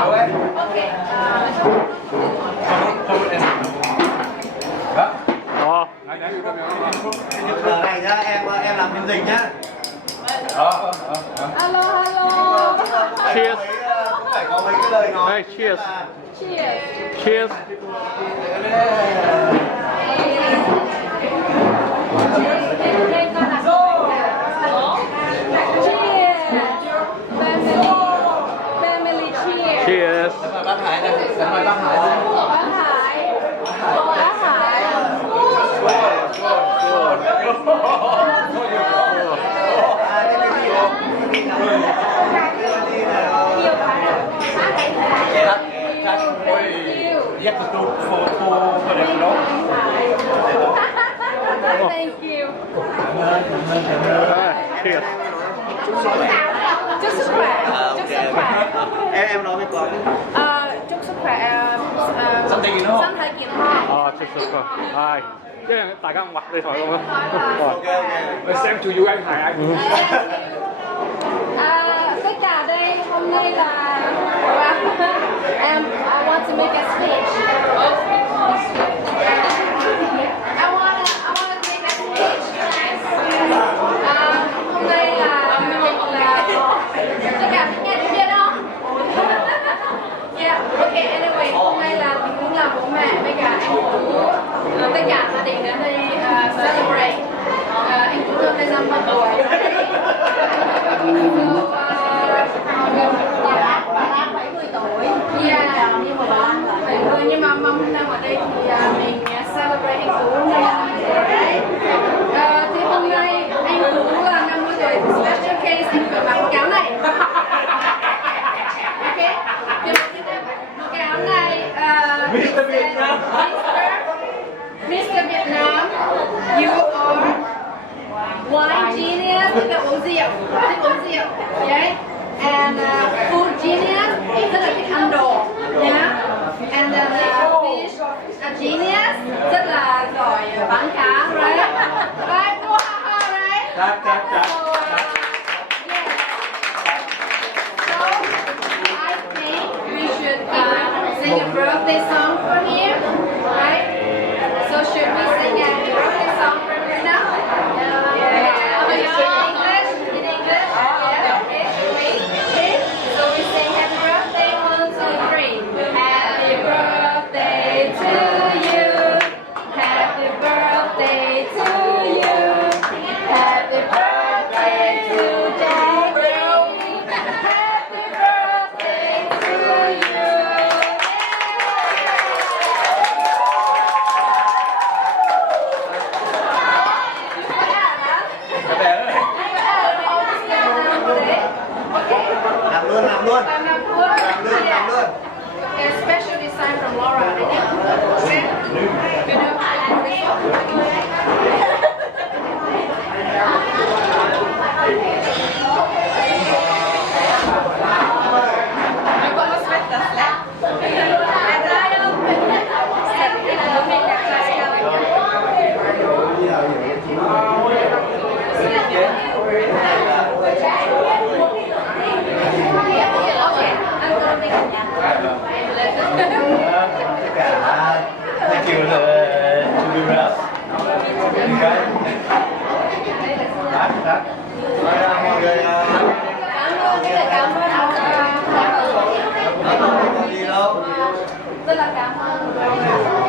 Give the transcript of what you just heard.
Ok. Ồ. Giờ này nhá, em làm phiên dịch nhá. Alo, hello. Cheers. Cũng phải có mấy cái lời nói. Hey, cheers. Cheers. Cheers. Family cheers. Cheers. Bác Hải này, mời bác Hải này. Bác Hải. Bác Hải. Jättestort för det för dem. Thank you. Cheers. Chúc sức khỏe. Chúc sức khỏe. Em nói với con. Chúc sức khỏe. Thân thể kiện không? Thân thể kiện không? Chúc sức khỏe. Ai. Chứ đại家mặt đi thôi luôn á. Ok. Rồi xem chủ yếu anh Hải anh. Tất cả đây hôm nay là I want to make a speech. I want to make a speech. Hôm nay là tất cả nghe tiếng Việt không? Yeah, okay, anyway, hôm nay là mình muốn là bố mẹ với cả anh Tú, tất cả gia đình đến đây celebrate. Anh Tú năm nay 50 tuổi. Bà bác 70 tuổi. Yeah, nhưng mà 70 nhưng mà mâm đang ở đây thì mình celebrate anh Tú năm 50 tuổi. Thì hôm nay anh Tú là 50 tuổi, special case anh phải mặc cái áo này. Ok, thì mặc cái áo này. Mr. Vietnam. Mr. Vietnam, you are wine genius, tức là uống rượu, thích uống rượu, đấy. And food genius, rất là thích ăn đồ, nhá. And then fish genius, rất là giỏi bán cá, right? Right, wow, right? Chắc. So, I think we should sing a birthday song for him, right? So should we sing a birthday song for him now? Yeah. In English? In English? Yeah. Okay. So we sing happy birthday, 1, 2, 3. Happy birthday to you. Happy birthday to you. Happy birthday to Jackie. Happy birthday to you. Làm luôn. A special design from Laura. Okay? You Thank you to be us. Okay. Đó. Mọi người cảm ơn. gì đâu. Rất là cảm ơn.